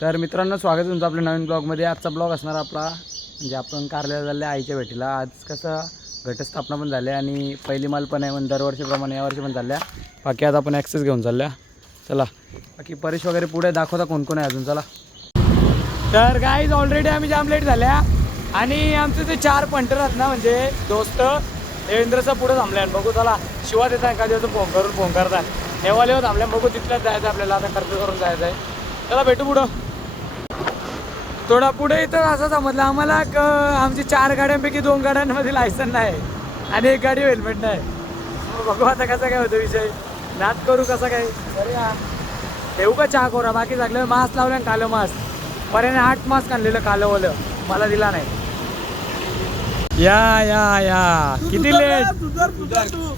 तर मित्रांनो स्वागत आहे तुमचं आपल्या नवीन ब्लॉगमध्ये. आजचा ब्लॉग असणार आपला म्हणजे आपण कारल्याला झाले आईच्या भेटीला. आज कसं घटस्थापना पण झाली आणि पहिली माल पण आहे पण दरवर्षीप्रमाणे यावर्षी पण चालल्या बाकी आज आपण ॲक्सेस घेऊन चालल्या. चला. बाकी परेश वगैरे पुढे दाखवता कोण कोण आहे अजून. चला. तर गाईज ऑलरेडी आम्ही जाम लेट झाल्या. आणि आमचे ते चार पंटर आहेत ना म्हणजे दोस्त देवेंद्रचा पुढे थांबल्या बघू चला. शिवा देता एखाद्या दिवस फोन करून फोन करतात नेवालेवर थांबल्या. बघू तिथल्याच जायचं आपल्याला. आता खर्च करून जायचं आहे चला भेटू पुढं. थोडा पुढे इथं असं समजलं आम्हाला क आमची चार गाड्यांपैकी दोन गाड्यांमध्ये लायसन नाही आणि एक गाडी हेल्मेट नाही. बघू आता कसा काय होतो विषय. नाद करू कसा काय? अरे ठेवू का चहा कोरा? बाकी सगळं मास्क लावलं आणि कालं मास्क पर्याने आठ मास्क आणलेलं कालं ओलं मला दिला नाही. या या या. किती लेट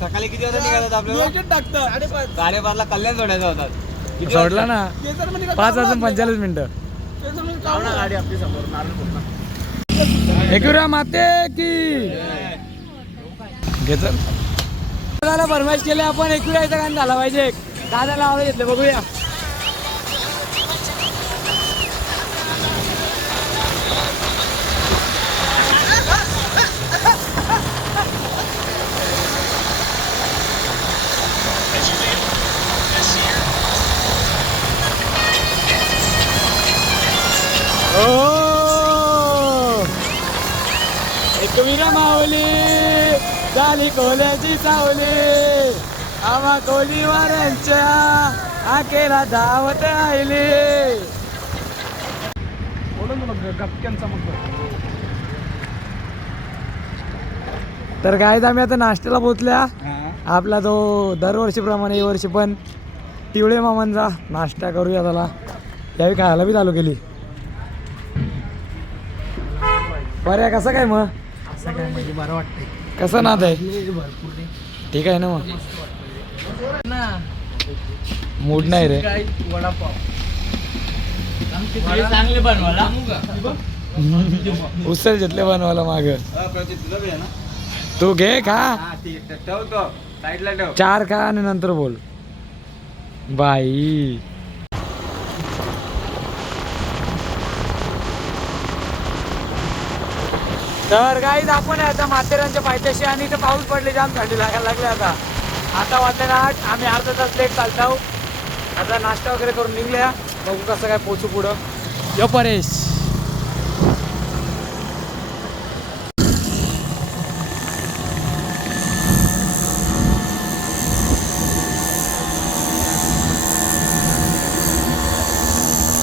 सकाळी किती वाजता निघाला आपल्याला? साडेपाचला कल्याण सोडायचा होता सोडला ना. पाच वाजून पंचेचाळीस मिनिटं. गाडी आपली समोर एकविरा माते की. घेत दादा फरमाईश केले आपण एकविरा इथं गाणं झाला पाहिजे. दादाला आवाज घेतले बघूया. माऊली झाली कोल्याची सावली. आम्हा कोलीवारांच्या आकेला धावत आईली तर काय आम्ही आता नाश्त्याला पोचल्या आपला तो दरवर्षीप्रमाणे वर्षी पण तिवळे मामांचा नाश्ता करूया त्याला. यावेळी खायला बी चालू केली. बरं कसा काय मग? असं काय म्हणजे बरं वाटतंय. कसं नाद आहे? भरपूर ठीक आहे ना मग? ना. मूड नाही रे. काय? वडापाव. चांगले बनवाला उचल घेतले बनवायला माग. तू घे खा. हा. ठेवतो. साईडला ठेव. चार खा आणि नंतर बोल. बाई. तर गाईज आपण आता माथेरानच्या पायथ्याशी आणि इथं पाऊस पडले जाम थंडी लागायला लागले आता. आता वाटलं ना आठ आम्ही अर्धा तास लेट चालतो आता नाश्ता वगैरे करून निघल्या बघू कसं काय पोचू पुढं. यो परेश.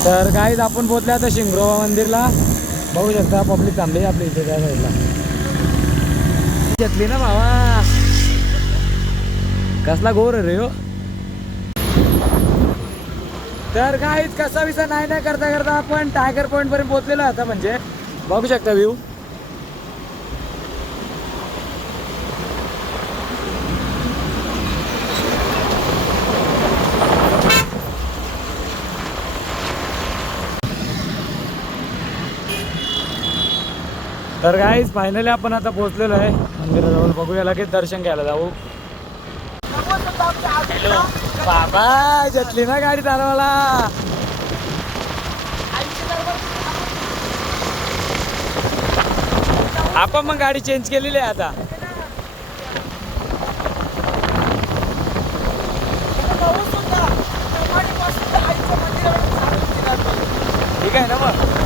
तर गाईज आपण पोहोचले आता शिंगरोबा मंदिरला. बघू शकता पब्लिक थांबली आपल्या इथे त्या साईडला घेतली ना भावा. कसला गोर रे हो. तर गाईज कसा विसा नाही नाही करता करता आपण टायगर पॉईंटपर्यंत पोहोचलेलो आता म्हणजे. बघू शकता व्ह्यू तर गाईज फायनली आपण आता पोहोचलेलो आहे. मंदिराजवळ बघूया लगेच दर्शन घ्यायला जाऊ. बाबा घेतली ना गाडी चालवायला आपण मग गाडी चेंज केलेली आहे आता ठीक आहे ना मग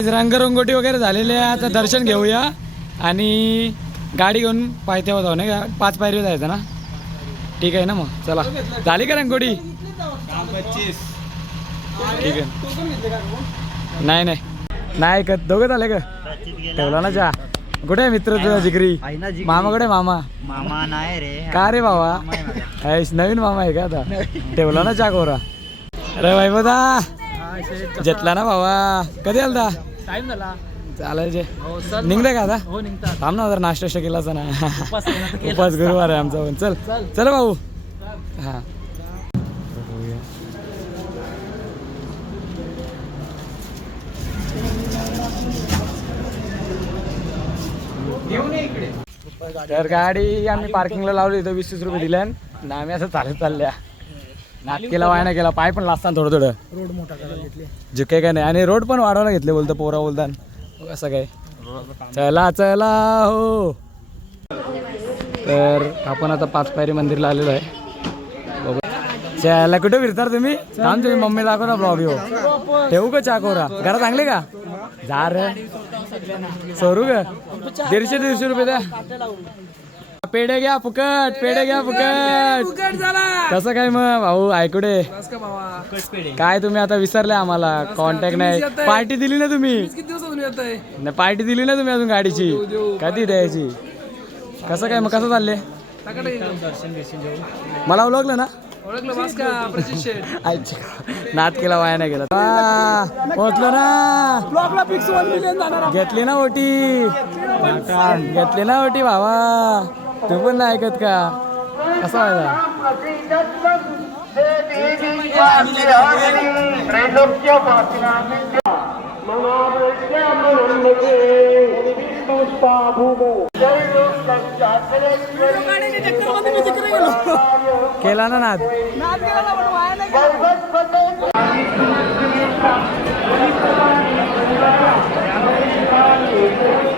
रंगरंगोटी वगैरे झालेली आहे. आता दर्शन घेऊया. आणि गाडी घेऊन पायथ्यावर जाऊ नाही का? पाच पायरी जायचं ना? ठीक आहे ना मग? चला. झाली का रंगोटी? ठीक आहे. नाही नाही. नाही का दोघं झाले का? ठेवला ना चहा. कुठे आहे मित्र तुझा जिगरी? मामाकडे मामा मामा? नाही रे का रे बाबा ऐश, नवीन मामा आहे का आता? ठेवला ना चहा कोरा. अरे भाई बदा जेतला ना बाबा कधी आलता? टाइम झाला. चालायचे हो चल निघले का आता. हो निघतात. थांब ना जरा नाश्ता नाश्ता केलाच ना. उपास केला तर केला. उपास गुरुवार आहे आमचा पण. चल चल. चल भाऊ. हा. तर गाडी आम्ही पार्किंगला लावली इथं वीस तीस रुपये दिल्या आणि आम्ही असं चालत चालल्या. नाटकेला वाया नाही केला पाय पण लागतात थोडं थोडं. रोड मोठा करायला घेतले. झुके काय नाही. आणि रोड पण वाढवायला घेतले बोलतो पोरा बोलतान असं काय चला चला हो. तर आपण आता पाच पायरी मंदिरला आलेलो आहे. चला कुठे फिरणार तुम्ही? थांब तुम्ही मम्मी दाखव ना ब्लॉग येऊ ठेवू का चाकोरा घरात चांगले का? जा रे. सोरू का दीडशे दीडशे रुपये द्या. पेढे घ्या फुकट पेढे घ्या फुकट. कसं काय मग? भाऊ ऐकुडे काय तुम्ही आता विसरले आम्हाला? कॉन्टॅक्ट नाही. पार्टी दिली ना तुम्ही? पार्टी दिली ना तुम्ही अजून गाडीची? कधी द्यायची? कसं काय मग? कसं चालले मला ओळखलं ना? नात केला वाया नाही गेला. पोहोचलो ना? घेतली ना ओटी? घेतली ना ओटी भावा. तू पण नाही ऐकत का? कसं व्हायचा केला ना नाद. करू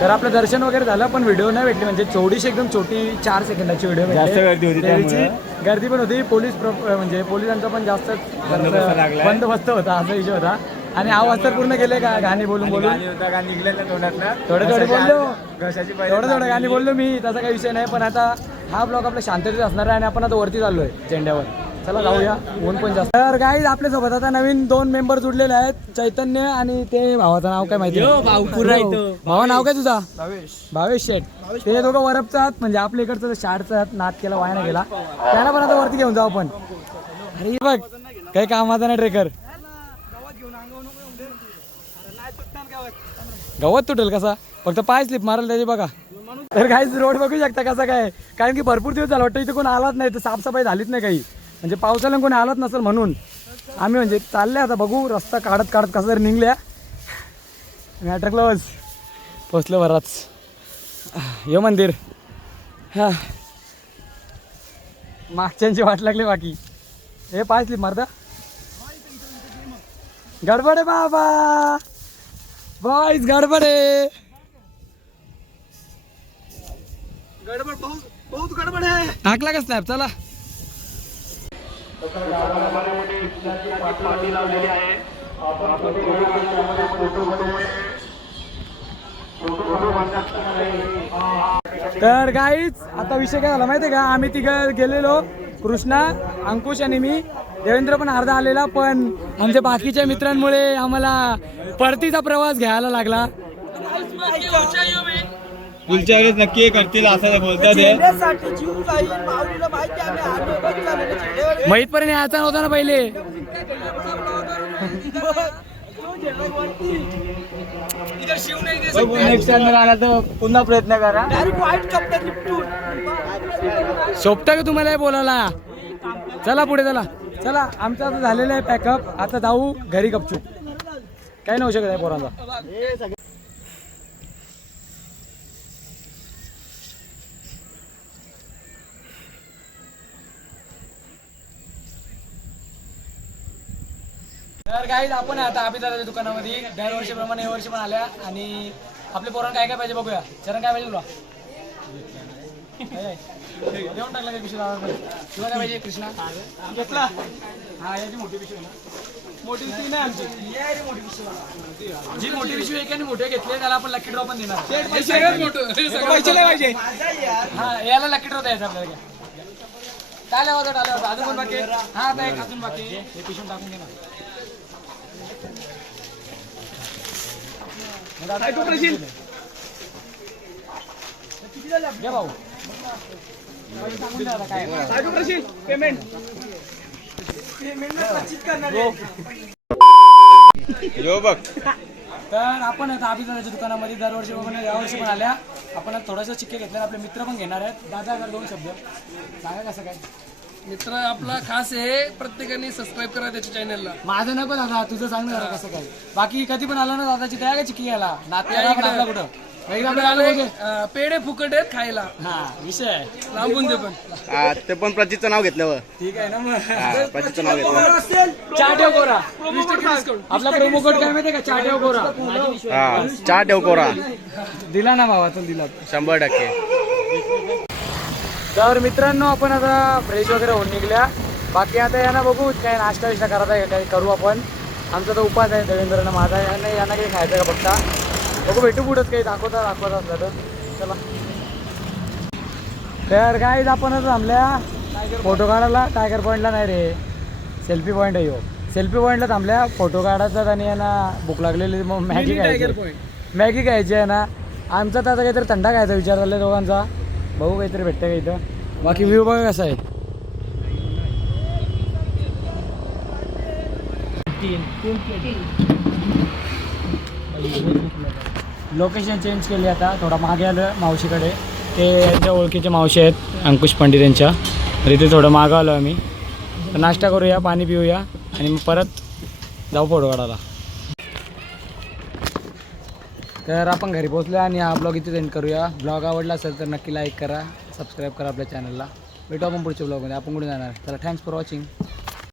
तर आपलं दर्शन वगैरे झालं पण व्हिडिओ नाही भेटली म्हणजे चौडीशी एकदम छोटी चार सेकंदाची व्हिडिओ जास्त गर्दी होती त्यामुळे. गर्दी पण होती. पोलीस म्हणजे पोलिसांचा पण जास्त बंदोबस्त होता असा विषय होता. आणि आवाज तर पूर्ण गेले का? गाणी बोलून बोलून. थोडे थोडे बोललो. थोडं थोडं गाणी बोललो मी. तसा काही विषय नाही पण आता हा ब्लॉग आपल्या शांततेत असणार आहे आणि आपण आता वरती चाललोय झेंड्यावर. चला जाऊया ऊन पण जास्त. तर काही आपल्यासोबत आता नवीन दोन मेंबर जुडलेले आहेत चैतन्य आणि ते भावाचं नाव काय माहिती? भावा नाव काय तुझा? भावेश. शेठ. ते दोघं वरपचं आहात म्हणजे आपल्या इकडचं शाळेचं आहात, नाद केला वाया नाही गेला त्याला पण आता वरती घेऊन जाऊ आपण. अरे बघ काही कामाचा नाही ट्रेकर. गवत तुटेल कसा? फक्त पाय स्लिप मारेल त्याची बघा. तर काहीच रोड बघू शकता कसा काय कारण की भरपूर दिवस झाला वाटतं इथं कोण आलाच नाही तर साफसफाई झालीच नाही काही. म्हणजे पावसाला कोणी आलाच नसेल म्हणून. आम्ही म्हणजे चालले आता बघू रस्ता काढत काढत कसं तरी निघल्या. मॅटर क्लोज पोचलो बराच यो मंदिर. हा. मागच्यांची वाट लागली बाकी. हे पाय स्लिप मारता गडबड आहे बाबा. बॉईज गडबड आहे. गडबड बहुत बहुत गडबड आहे. टाकला का स्नॅप चला. तर गाईच आता विषय काय झाला माहितीये का? आम्ही तिघं गेलेलो कृष्णा अंकुश आणि मी. देवेंद्र पण अर्धा आलेला पण आमच्या बाकीच्या मित्रांमुळे आम्हाला परतीचा प्रवास घ्यायला लागला. पुढच्या वेळेस नक्की करतील असं बोलतात. माहीत पर्यंत यायचा नव्हता ना पहिले? बघू नेक्स्ट टाइम आला तर पुन्हा प्रयत्न करा. सोपता का तुम्हाला हे बोलायला? चला पुढे चला. चला आमचं आता झालेलं आहे पॅकअप आता जाऊ घरी गपचूप. काही नाही होऊ शकत आहे पोरांचा. तर काही आपण आता अभिदाराच्या दुकानामध्ये. दरवर्षीप्रमाणे यावर्षी पण आल्या आणि आपल्या पोरांना काय काय पाहिजे बघूया. चरण काय पाहिजे तुला? काय? देऊन टाकला का पिशवी दादा तुला काय पाहिजे कृष्णा? घेतला? हा याची मोठी पिशवी मोठी ती नाही आमची. जी मोठी पिशवी आहे आणि मोठे घेतले त्याला आपण लकी ड्रॉ पण देणार सगळ्यात मोठं पाहिजे. हा याला लकी ड्रॉ द्यायचा आपल्याला टाळ्या वाजवा अजून पण बाकी? हा आता एक अजून बाकी. हे टाकून दे काय भाऊ. पेमेंट बघ. तर आपण आता दुकानामध्ये दरवर्षी बघून यावर्षी पण आल्या. आपण आता थोडासा चिक्के घेतले आपले मित्र पण घेणार आहेत. दादा जर दोन शब्द. सांगा कसं काय? मित्र आपला खास आहे प्रत्येकाने सबस्क्राईब करा त्याच्या चॅनलला माझं नको दादा तुझं सांग ना जरा कसं काय. बाकी कधी पण आला ना दादाची त्या का चिक्की घ्यायला नाते आपला कुठं? आलं म्हणजे पेढे फुकट आहेत खायला. हा विषय आहे. लांबून दे पण. ते पण प्रतीकचं नाव घेतलं व. ठीक आहे ना मग. हा, नाव घेतलं ठेव गोरा आपला प्रोमो कोड काय माहितीये का? ठेव गोरा हा चहा ठेव कोरा. दिला ना भावा चल दिला. शंभर टक्के. तर मित्रांनो आपण आता फ्रेश वगैरे होऊन निघल्या. बाकी आता यांना बघू काय नाश्ता विष्टा करायचा आहे काही करू आपण. आमचा तर उपास आहे देवेंद्रनं माझा यांना यांना काही खायचं का बघता बघू भेटू पुढंच काही दाखवता दाखवता असलं तर. चला. तर काय आपण आता थांबल्या. फोटो काढायला. टायगर पॉईंटला नाही रे. सेल्फी पॉईंट आहे हो सेल्फी पॉईंटला थांबल्या. फोटो काढायचा आणि यांना भूक लागलेली मग मॅगी खायची. मॅगी खायची आहे ना. आमचा तर आता काहीतरी थंडा खायचा विचार चाललाय दोघांचा. बघू काहीतरी भेटतं का इथं? बाकी व्ह्यू बघा कसा आहे. लोकेशन चेंज केली आता. थोडा मागे आलं मावशीकडे. ते यांच्या ओळखीचे मावशी आहेत अंकुश पंडित यांच्या. तर इथे थोडं मागं आलो आम्ही. नाश्ता करूया पाणी पिऊया आणि मग परत जाऊ फोटो काढायला तर आपण घरी पोहोचलो आणि हा ब्लॉग इथेच एंड करूया. ब्लॉग आवडला असेल तर नक्की लाईक करा सबस्क्राईब करा आपल्या चॅनलला भेटू आपण पुढच्या ब्लॉगमध्ये आपण कुठे जाणार? चला थँक्स फॉर वॉचिंग